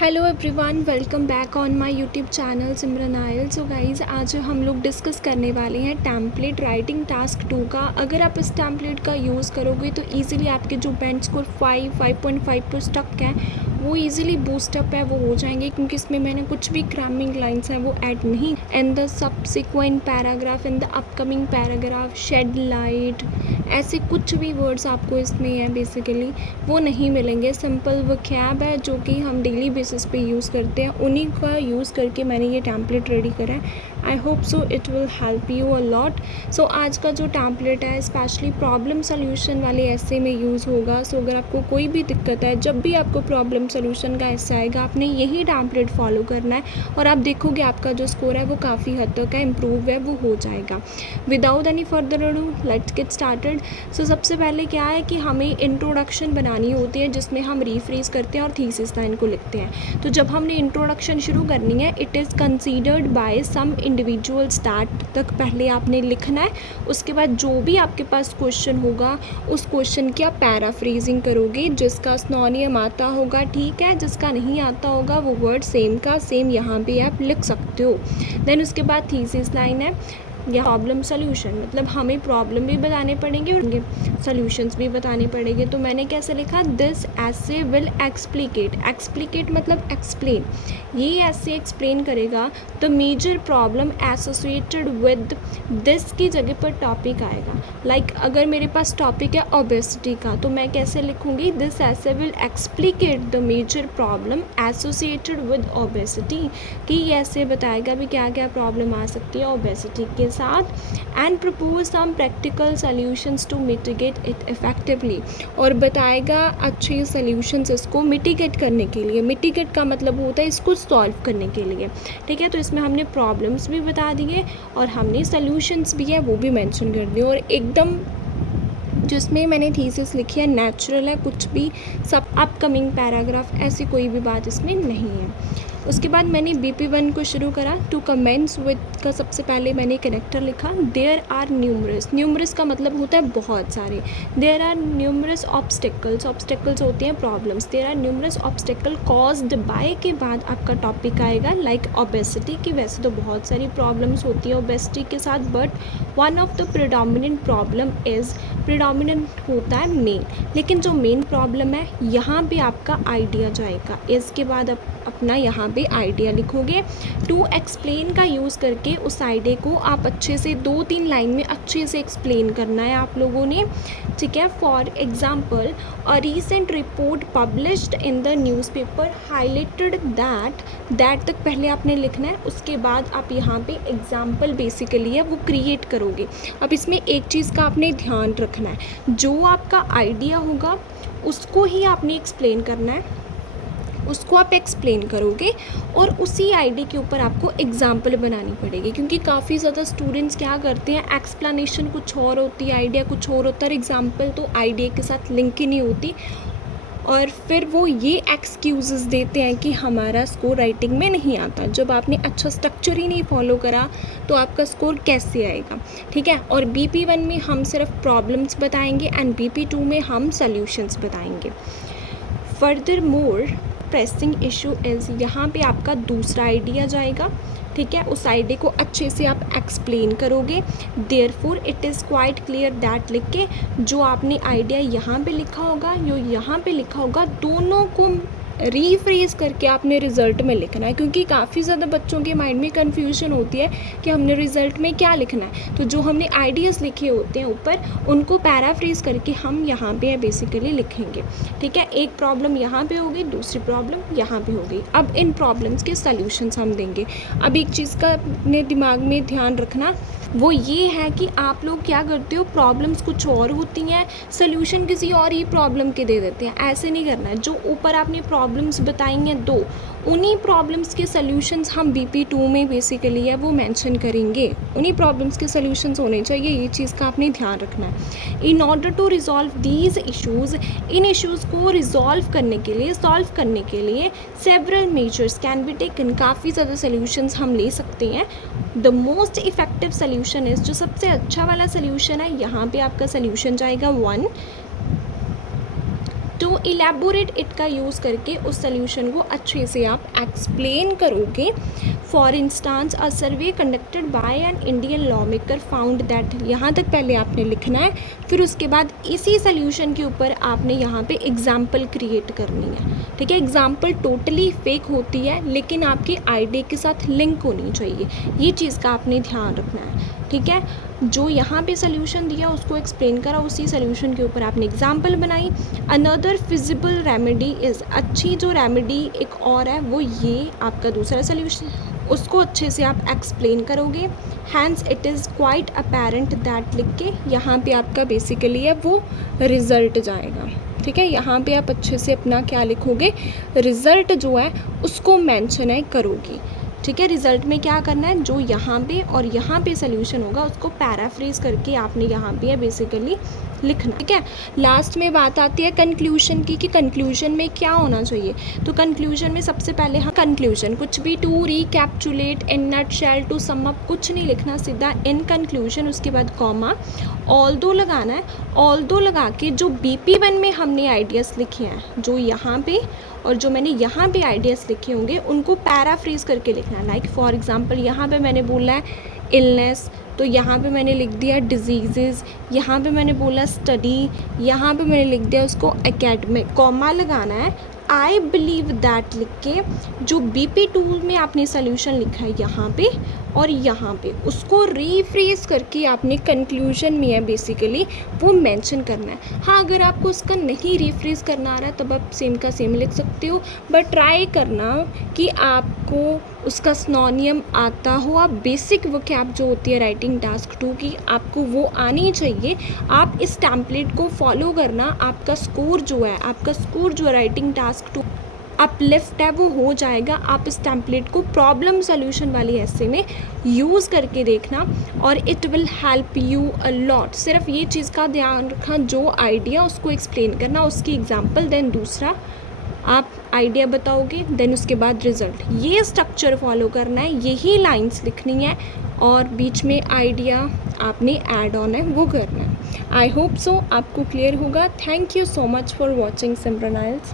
Hello everyone, welcome back on my YouTube channel Simran oil. So guys, आज हम लोग discuss करने वाले हैं टेम्पलेट राइटिंग टास्क 2 का। अगर आप इस टेम्पलेट का यूज़ करोगे तो इजीली आपके जो बेंड स्कोर 5.5 पर स्टक है वो इजीली बूस्टअप है वो हो जाएंगे, क्योंकि इसमें मैंने कुछ भी क्रैमिंग लाइंस हैं वो ऐड नहीं। And the subsequent paragraph in the upcoming paragraph, shed light, ऐसे कुछ भी वर्ड्स आपको इसमें है बेसिकली वो नहीं मिलेंगे। सिंपल वोकैब है जो कि हम डेली बेसिस पे यूज़ करते हैं, उन्हीं का यूज़ करके मैंने ये टेम्पलेट रेडी करा है। I hope so it will help you a lot. So आज का जो टेम्पलेट है स्पेशली प्रॉब्लम सोल्यूशन वाले ऐसे में यूज़ होगा। सो अगर आपको कोई भी दिक्कत है, जब भी आपको प्रॉब्लम सोल्यूशन का ऐसा आएगा, आपने यही टेम्पलेट फॉलो करना है और आप देखोगे आपका जो स्कोर है वो काफ़ी हद तक है इम्प्रूव है वो हो जाएगा। Without any further ado let's get started. So सबसे पहले क्या है कि हमें इंट्रोडक्शन बनानी होती है जिसमें हम रीफ्रेज करते हैं और थीसिस लाइन को लिखते हैं। तो जब हमने इंट्रोडक्शन शुरू करनी है, it is considered by some individuals that तक पहले आपने लिखना है। उसके बाद जो भी आपके पास क्वेश्चन होगा उस क्वेश्चन की आप पैराफ्रेजिंग करोगे। जिसका सिनोनियम आता होगा ठीक है, जिसका नहीं आता होगा वो वर्ड सेम का सेम यहाँ पे आप लिख सकते हो। देन उसके बाद थीसिस लाइन है या प्रॉब्लम सोल्यूशन, मतलब हमें प्रॉब्लम भी बताने पड़ेंगे और सॉल्यूशंस भी बताने पड़ेंगे। तो मैंने कैसे लिखा, this essay will explicate. Explicate मतलब एक्सप्लेन, ये ऐसे एक्सप्लेन करेगा the major problem associated with this की जगह पर टॉपिक आएगा। लाइक अगर मेरे पास टॉपिक है ओबेसिटी का तो मैं कैसे लिखूँगी, this essay will explicate the major problem associated with obesity, कि ये ऐसे बताएगा भी क्या क्या प्रॉब्लम आ सकती है ओबेसिटी के साथ। And propose some practical solutions to mitigate it effectively, और बताएगा अच्छे सॉल्यूशंस इसको मिटिगेट करने के लिए। मिटिगेट का मतलब होता है इसको सॉल्व करने के लिए, ठीक है। तो इसमें हमने प्रॉब्लम्स भी बता दिए और हमने सॉल्यूशंस भी है वो भी मेंशन कर दिए। और एकदम जिसमें मैंने थीसिस लिखी है नेचुरल है, कुछ भी सब अपकमिंग पैराग्राफ ऐसी कोई भी बात इसमें नहीं है। उसके बाद मैंने BP1 को शुरू करा। टू कमेंट्स विद का सबसे पहले मैंने कनेक्टर लिखा। देयर आर न्यूमरस, न्यूमरस का मतलब होता है बहुत सारे। There are numerous obstacles, obstacles होते हैं problems. There are numerous obstacle caused by के बाद आपका टॉपिक आएगा लाइक ओबेसिटी की। वैसे तो बहुत सारी प्रॉब्लम्स होती है ओबेसिटी के साथ, but one of the predominant problem is, predominant होता है मेन, लेकिन जो मेन प्रॉब्लम है यहाँ पे आपका आइडिया जाएगा। इसके बाद अपना यहाँ पे आइडिया लिखोगे। टू एक्सप्लेन का यूज़ करके उस आइडिया को आप अच्छे से 2-3 लाइन में अच्छे से एक्सप्लेन करना है आप लोगों ने, ठीक है। For example, a recent report published in the newspaper highlighted that तक पहले आपने लिखना है। उसके बाद आप यहाँ पे एग्जाम्पल बेसिकली है वो क्रिएट करोगे। अब इसमें एक चीज़ का आपने ध्यान रखना है, जो आपका आइडिया होगा उसको ही आपने एक्सप्लेन करना है, उसको आप एक्सप्लेन करोगे और उसी आइडिया के ऊपर आपको एग्जाम्पल बनानी पड़ेगी। क्योंकि काफ़ी ज़्यादा स्टूडेंट्स क्या करते हैं, एक्सप्लेनेशन कुछ और होती है, आइडिया कुछ और होता है, एग्जाम्पल तो आइडिया के साथ लिंक ही नहीं होती, और फिर वो ये एक्सक्यूज़ेस देते हैं कि हमारा स्कोर राइटिंग में नहीं आता। जब आपने अच्छा स्ट्रक्चर ही नहीं फॉलो करा तो आपका स्कोर कैसे आएगा, ठीक है। और BP1 में हम सिर्फ प्रॉब्लम्स बताएंगे एंड BP2 में हम सॉल्यूशंस बताएंगे। Further more pressing issue is, यहाँ पे आपका दूसरा आइडिया जाएगा, ठीक है। उस आइडिया को अच्छे से आप एक्सप्लेन करोगे। Therefore it is quite clear that लिख के जो आपने आइडिया यहाँ पे लिखा होगा जो यहाँ पे लिखा होगा, दोनों को रीफ्रेज करके आपने रिज़ल्ट में लिखना है। क्योंकि काफ़ी ज़्यादा बच्चों के माइंड में कन्फ्यूजन होती है कि हमने रिज़ल्ट में क्या लिखना है। तो जो हमने आइडियाज़ लिखे होते हैं ऊपर, उनको पैराफ्रेज करके हम यहाँ पे बेसिकली लिखेंगे, ठीक है। एक प्रॉब्लम यहाँ पे हो गई, दूसरी प्रॉब्लम यहाँ पे हो गई। अब इन प्रॉब्लम्स के सॉल्यूशंस हम देंगे। अब एक चीज़ का अपने दिमाग में ध्यान रखना, वो ये है कि आप लोग क्या करते हो, प्रॉब्लम्स कुछ और होती हैं, सोल्यूशन किसी और ही प्रॉब्लम के दे देते हैं। ऐसे नहीं करना है। जो ऊपर आपने प्रॉब्लम्स बताएंगे दो, उन्हीं प्रॉब्लम्स के सॉल्यूशंस हम BP2 में बेसिकली है वो मेंशन करेंगे। उन्हीं प्रॉब्लम्स के सॉल्यूशंस होने चाहिए, ये चीज़ का आपने ध्यान रखना है। In order to resolve these issues, इन इश्यूज़ को रिजॉल्व करने के लिए, सॉल्व करने के लिए several measures can be taken, काफ़ी ज़्यादा सॉल्यूशंस हम ले सकते हैं। The most effective solution is, जो सबसे अच्छा वाला सोल्यूशन है यहाँ पे आपका सोल्यूशन जाएगा 1, टू जो इलेबोरेट इट का यूज़ करके उस सोल्यूशन को अच्छे से आप एक्सप्लेन करोगे। For instance a survey conducted by an Indian law maker found that, यहाँ तक पहले आपने लिखना है, फिर उसके बाद इसी सोल्यूशन के ऊपर आपने यहाँ पे एग्जाम्पल क्रिएट करनी है। ठीक है, एग्जाम्पल टोटली फेक होती है लेकिन आपके आइडिया के साथ लिंक होनी चाहिए, ये चीज़ का आपने ध्यान रखना है। ठीक है, जो यहाँ पे सोल्यूशन दिया उसको एक्सप्लेन करा, उसी सोल्यूशन के ऊपर आपने एग्जाम्पल बनाई। अनदर फिजिबल रेमेडी इज़, अच्छी जो रेमेडी एक और है वो ये आपका दूसरा सोल्यूशन, उसको अच्छे से आप एक्सप्लेन करोगे। Hence it is quite apparent that लिख के यहाँ पे आपका बेसिकली है वो रिज़ल्ट जाएगा। ठीक है, यहाँ पे आप अच्छे से अपना क्या लिखोगे, रिज़ल्ट जो है उसको मेंशन है करोगी। ठीक है, रिज़ल्ट में क्या करना है, जो यहाँ पे और यहाँ पे सोल्यूशन होगा उसको पैराफ्रेज करके आपने यहाँ पे बेसिकली लिखना। ठीक है, लास्ट में बात आती है कंक्लूजन की कि कंक्लूजन में क्या होना चाहिए। तो कंक्लूजन में सबसे पहले हम कंक्लूजन कुछ भी, to recapitulate, in nutshell, to sum up, कुछ नहीं लिखना, सीधा इन कंक्लूजन, उसके बाद कॉमा, ऑल्दो लगाना है। ऑल्दो लगा के जो BP1 में हमने आइडियाज़ लिखे हैं, जो यहाँ पे और जो मैंने यहाँ पे आइडियाज़ लिखे होंगे उनको पैराफ्रेज करके लिखना है। लाइक फॉर एग्जांपल यहाँ पे मैंने बोला है इलनेस, तो यहाँ पे मैंने लिख दिया डिजीज़, यहाँ पे मैंने बोला स्टडी, यहाँ पे मैंने लिख दिया उसको एकेडमिक। कॉमा लगाना है, आई बिलीव दैट लिख के जो BP2 में आपने सोल्यूशन लिखा है यहाँ पे और यहाँ पे उसको रीफ्रेज करके आपने कंक्लूजन में है बेसिकली वो मेंशन करना है। हाँ, अगर आपको उसका नहीं रीफ्रेज करना आ रहा है तब आप सेम का सेम लिख सकते हो, बट ट्राई करना कि आपको उसका सिनोनियम आता हो। आप बेसिक वोकैब जो होती है राइटिंग टास्क 2 की आपको वो आनी चाहिए। आप इस टेम्पलेट को फॉलो करना, आपका स्कोर जो है राइटिंग टास्क 2 अपलिफ्ट है वो हो जाएगा। आप इस टेम्पलेट को प्रॉब्लम सॉल्यूशन वाली ऐसे में यूज़ करके देखना और it will help you a lot. सिर्फ ये चीज़ का ध्यान रखना, जो आइडिया उसको एक्सप्लेन करना, उसकी एग्जांपल, देन दूसरा आप आइडिया बताओगे, देन उसके बाद रिजल्ट। ये स्ट्रक्चर फॉलो करना है, यही लाइंस लिखनी है और बीच में आइडिया आपने ऐड ऑन है वो करना है। आई होप सो आपको क्लियर होगा। Thank you so much for watching Simran IELTS.